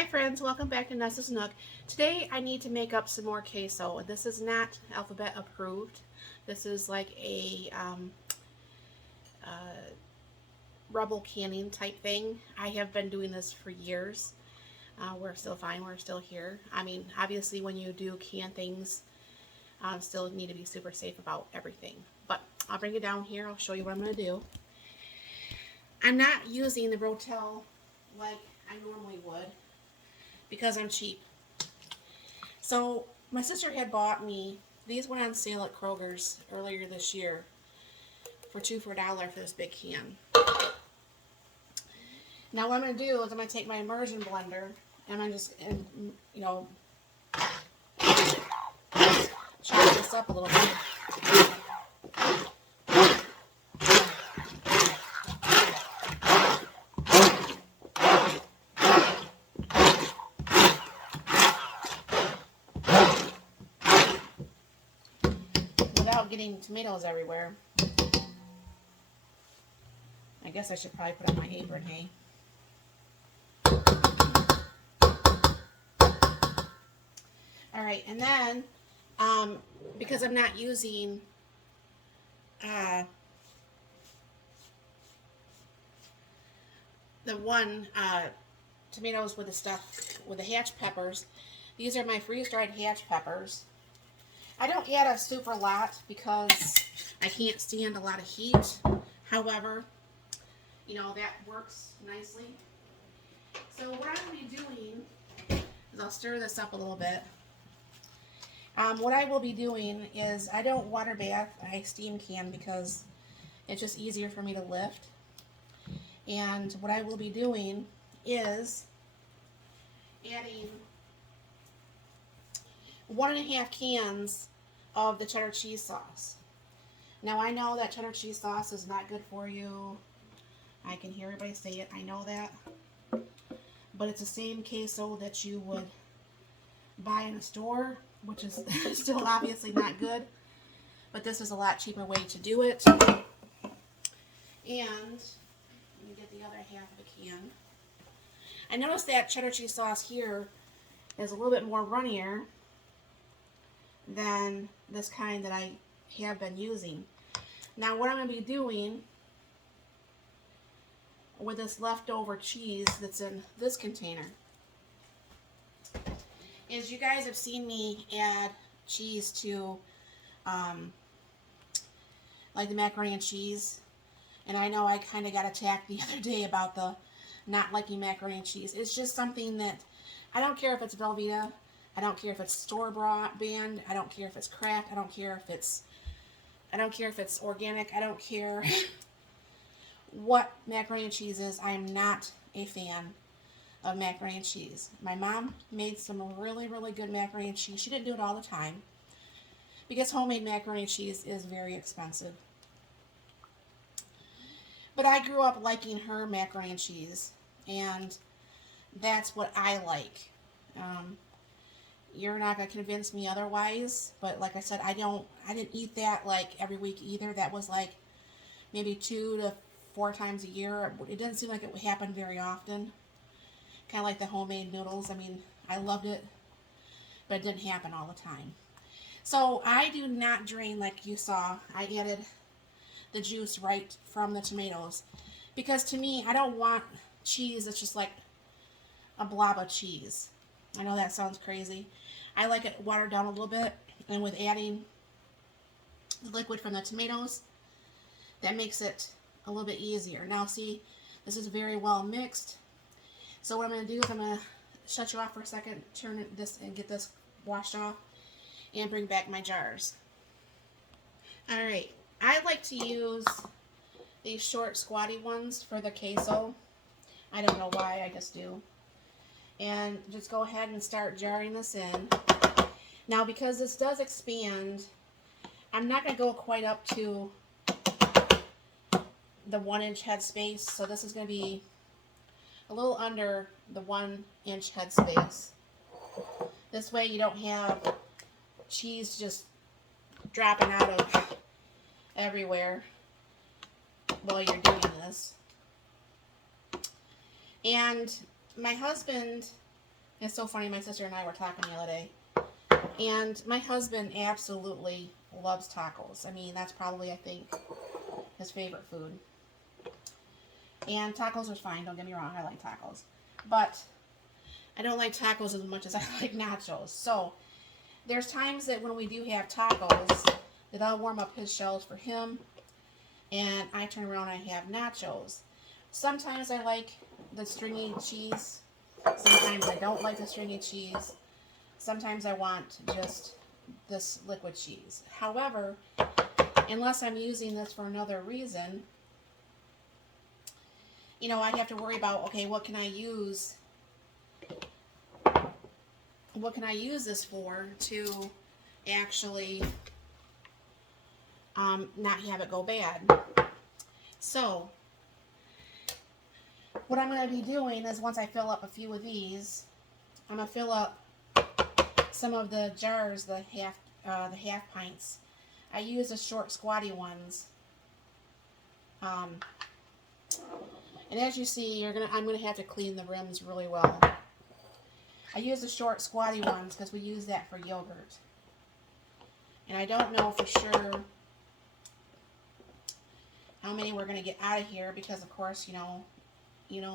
Hi friends, welcome back to Nessa's Nook. Today I need to make up some more queso. This is not alphabet approved. This is like a uh, rubble canning type thing. I have been doing this for years. We're still fine, we're still here. I mean, obviously when you do can things, still need to be super safe about everything. But I'll bring it down here, I'll show you what I'm going to do. I'm not using the Rotel like I normally would because I'm cheap. So my sister had bought me, these went on sale at Kroger's earlier this year for $2 for $1 for this big can. Now what I'm going to do is I'm going to take my immersion blender and I'm going to just, chop this up a little bit. Without getting tomatoes everywhere. I guess I should probably put on my apron, hey? Alright, and then, because I'm not using the one tomatoes with the stuff, with the hatch peppers, these are my freeze-dried hatch peppers. I don't add a super lot because I can't stand a lot of heat. However, that works nicely. So what I'm going to be doing is I'll stir this up a little bit. What I will be doing is I don't water bath, I steam can because it's just easier for me to lift. And what I will be doing is adding 1.5 cans of the cheddar cheese sauce. Now I know that cheddar cheese sauce is not good for you. I can hear everybody say it, I know that. But it's the same queso that you would buy in a store, which is still obviously not good. But this is a lot cheaper way to do it. And let me get the other half of a can. I noticed that cheddar cheese sauce here is a little bit more runnier than this kind that I have been using. Now what I'm going to be doing with this leftover cheese that's in this container is, you guys have seen me add cheese to like the macaroni and cheese, and I know I kind of got attacked the other day about the not liking macaroni and cheese. It's just something that I don't care if it's Velveeta, I don't care if it's store-bought brand, I don't care if it's Kraft, I don't care if it's organic, I don't care what macaroni and cheese is. I am not a fan of macaroni and cheese. My mom made some really, really good macaroni and cheese. She didn't do it all the time because homemade macaroni and cheese is very expensive. But I grew up liking her macaroni and cheese, and that's what I like. You're not going to convince me otherwise, but like I said, I didn't eat that like every week either. That was like maybe 2 to 4 times a year. It didn't seem like it would happen very often. Kind of like the homemade noodles. I mean, I loved it, but it didn't happen all the time. So I do not drain like you saw. I added the juice right from the tomatoes because to me, I don't want cheese that's just like a blob of cheese. I know that sounds crazy. I like it watered down a little bit, and with adding the liquid from the tomatoes, that makes it a little bit easier. Now see, this is very well mixed. So what I'm going to do is I'm going to shut you off for a second, turn this and get this washed off, and bring back my jars. Alright, I like to use these short squatty ones for the queso. I don't know why, I just do. And just go ahead and start jarring this in. Now because this does expand, I'm not going to go quite up to the 1-inch head space, so this is going to be a little under the 1-inch head space. This way you don't have cheese just dropping out of everywhere while you're doing this. And my husband It's so funny, my sister and I were talking the other day. And my husband absolutely loves tacos. I mean, that's probably, I think, his favorite food. And tacos are fine, don't get me wrong, I like tacos. But I don't like tacos as much as I like nachos. So there's times that when we do have tacos, that I'll warm up his shells for him, and I turn around and I have nachos. Sometimes I like the stringy cheese. Sometimes I don't like the stringy cheese. Sometimes I want just this liquid cheese. However, unless I'm using this for another reason, you know, I have to worry about, okay, what can I use? What can I use this for to actually not have it go bad? So, what I'm going to be doing is once I fill up a few of these, I'm going to fill up some of the jars, the half pints. I use the short squatty ones. And as you see, I'm gonna have to clean the rims really well. I use the short squatty ones because we use that for yogurt. And I don't know for sure how many we're gonna get out of here because, of course, you know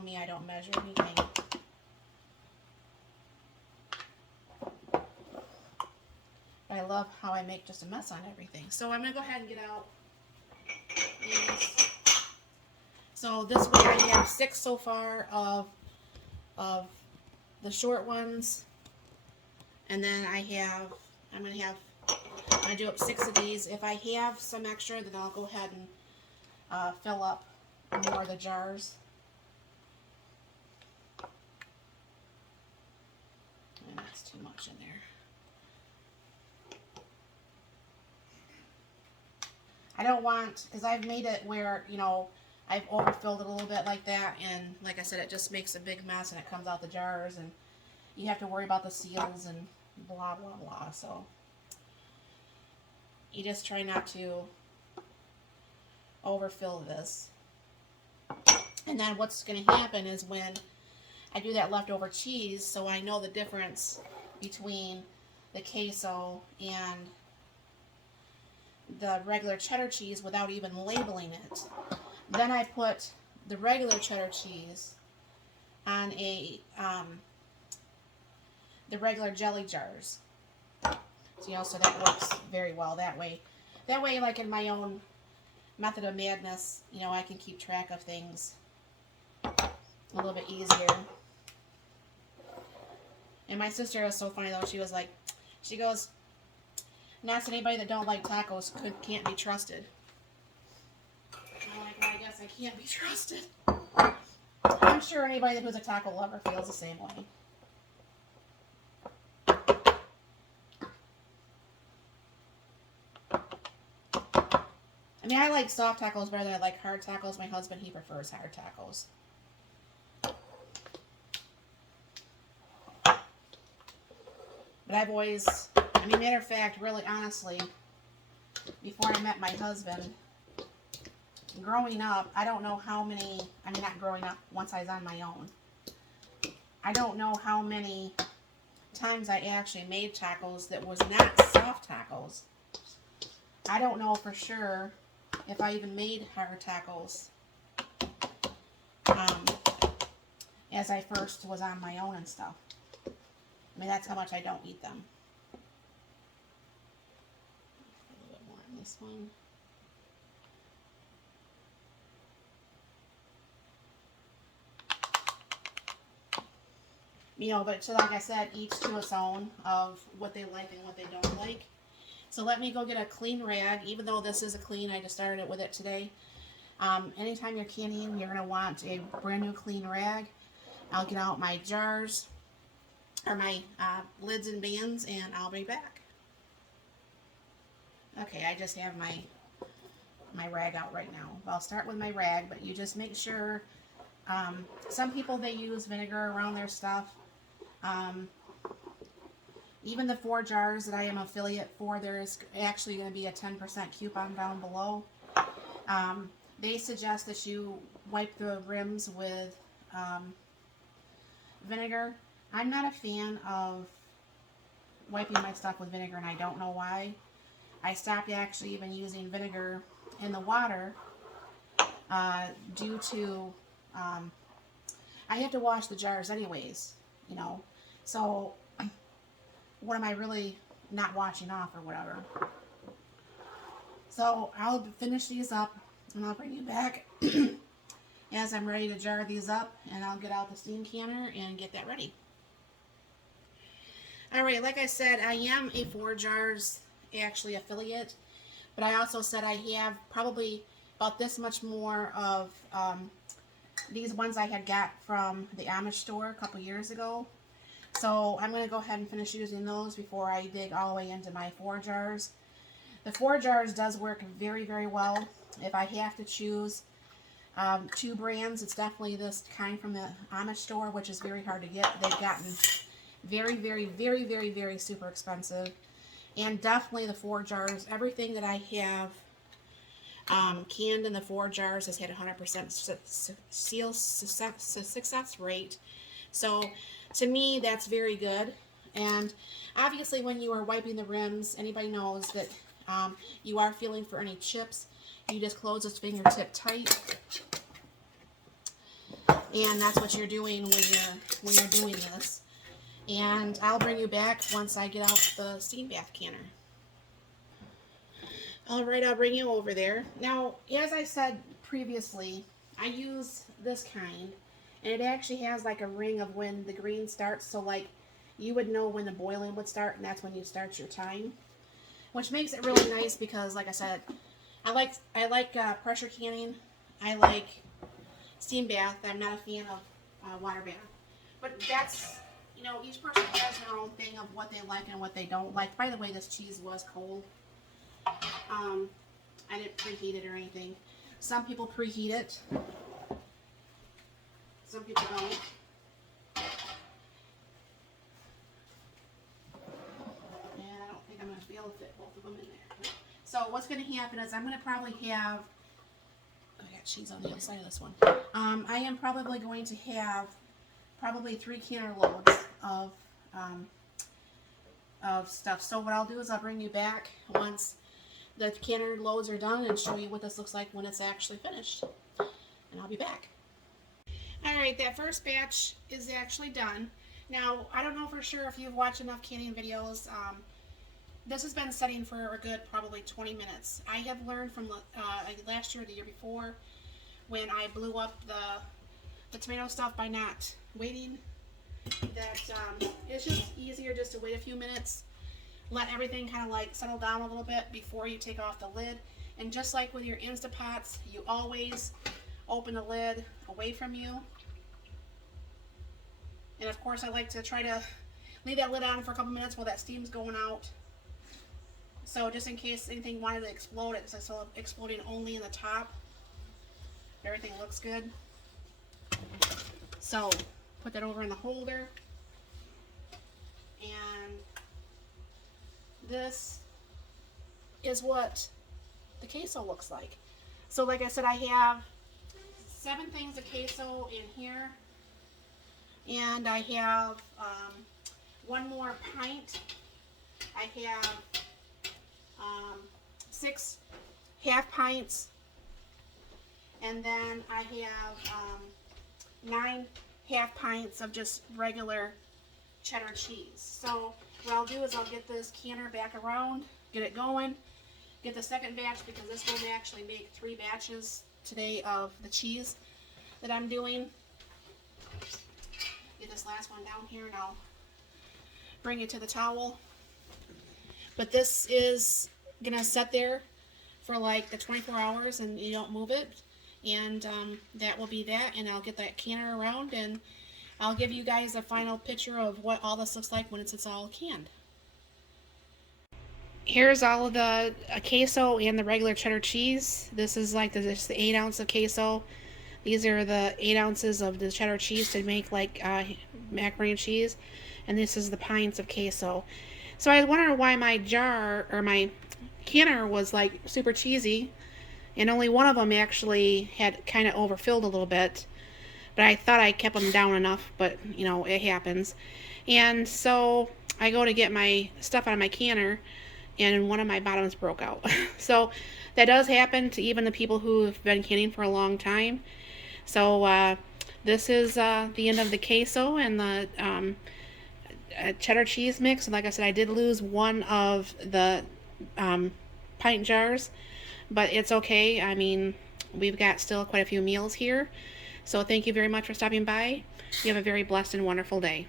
me, I don't measure anything. I love how I make just a mess on everything. So I'm gonna go ahead and get out these. So this way I have 6 so far of the short ones, and then I'm gonna do up 6 of these. If I have some extra, then I'll go ahead and fill up more of the jars. And that's too much in there. I don't want, because I've made it where, you know, I've overfilled it a little bit like that, and like I said, it just makes a big mess and it comes out the jars, and you have to worry about the seals and blah, blah, blah. So you just try not to overfill this. And then what's going to happen is when I do that leftover cheese, so I know the difference between the queso and the regular cheddar cheese without even labeling it. Then I put the regular cheddar cheese on the regular jelly jars. So, you know, so that works very well that way. That way, like in my own method of madness, you know, I can keep track of things a little bit easier. And my sister was so funny though. She goes, "Not anybody that don't like tacos can't be trusted." I'm like, well, I guess I can't be trusted. I'm sure anybody who's a taco lover feels the same way. I mean, I like soft tacos better than I like hard tacos. My husband, he prefers hard tacos. But I've always, I mean, matter of fact, really honestly, before I met my husband, growing up, I don't know how many, I mean, not growing up, once I was on my own, I don't know how many times I actually made tacos that was not soft tacos. I don't know for sure if I even made hard tacos as I first was on my own and stuff. I mean, that's how much I don't eat them. A little bit more on this one. You know, but so like I said, each to its own of what they like and what they don't like. So let me go get a clean rag. Even though this is a clean, I just started it with it today. Anytime you're canning, you're going to want a brand new clean rag. I'll get out my jars, or my lids and bands, and I'll be back. Okay, I just have my rag out right now. I'll start with my rag, but you just make sure, some people, they use vinegar around their stuff. Even the 4 jars that I am affiliate for, there's actually going to be a 10% coupon down below. They suggest that you wipe the rims with vinegar. I'm not a fan of wiping my stuff with vinegar, and I don't know why. I stopped actually even using vinegar in the water due to I have to wash the jars anyways, you know. So what am I really not washing off or whatever? So I'll finish these up and I'll bring you back as I'm ready to jar these up, and I'll get out the steam canner and get that ready. Alright, like I said, I am a 4Jars actually affiliate, but I also said I have probably about this much more of these ones I had got from the Amish store a couple years ago. So I'm going to go ahead and finish using those before I dig all the way into my 4Jars. The 4Jars does work very, very well. If I have to choose two brands, it's definitely this kind from the Amish store, which is very hard to get. They've gotten very, very, very, very, very super expensive. And definitely the 4Jars. Everything that I have canned in the 4Jars has had 100% seal success rate. So to me, that's very good. And obviously when you are wiping the rims, anybody knows that you are feeling for any chips. You just close this fingertip tight. And that's what you're doing when you're doing this. And I'll bring you back once I get out the steam bath canner. Alright, I'll bring you over there. Now, as I said previously, I use this kind, and it actually has like a ring of when the green starts, so like you would know when the boiling would start, and that's when you start your time. Which makes it really nice because, like I said, I like pressure canning. I like steam bath. I'm not a fan of water bath. But that's, you know, each person has their own thing of what they like and what they don't like. By the way, this cheese was cold. I didn't preheat it or anything. Some people preheat it. Some people don't. And I don't think I'm going to be able to fit both of them in there. So what's going to happen is I'm going to probably have, oh, I got cheese on the outside of this one. I am probably going to have probably 3 canner loads of stuff. So what I'll do is I'll bring you back once the canner loads are done and show you what this looks like when it's actually finished. And I'll be back. Alright, that first batch is actually done. Now, I don't know for sure if you've watched enough canning videos. This has been setting for a good probably 20 minutes. I have learned from last year or the year before when I blew up the tomato stuff by not waiting, that it's just easier just to wait a few minutes. Let everything kind of like settle down a little bit before you take off the lid. And just like with your Instapots, you always open the lid away from you. And of course I like to try to leave that lid on for a couple minutes while that steam's going out. So just in case anything wanted to explode, it's still exploding only in the top. Everything looks good. So put that over in the holder. And this is what the queso looks like. So like I said, I have 7 things of queso in here. And I have 1 more pint. I have 6 half pints. And then I have 9 half pints of just regular cheddar cheese. So what I'll do is I'll get this canner back around, get it going, get the second batch, because this will actually make 3 batches today of the cheese that I'm doing. Get this last one down here and I'll bring it to the towel. But this is gonna sit there for like the 24 hours and you don't move it. And that will be that, and I'll get that canner around and I'll give you guys a final picture of what all this looks like when it's all canned. Here's all of the queso and the regular cheddar cheese. This is like this the 8 ounce of queso. These are the 8 ounces of the cheddar cheese to make like macaroni and cheese. And this is the pints of queso. So I was wondering why my jar, or my canner, was like super cheesy. And only one of them actually had kind of overfilled a little bit. but I thought I kept them down enough, but you know, it happens. And so I go to get my stuff out of my canner, and one of my bottoms broke out. So that does happen to even the people who have been canning for a long time. So this is the end of the queso and the cheddar cheese mix. And like I said, I did lose one of the um, pint jars, but it's okay. I mean, we've got still quite a few meals here. So thank you very much for stopping by. You have a very blessed and wonderful day.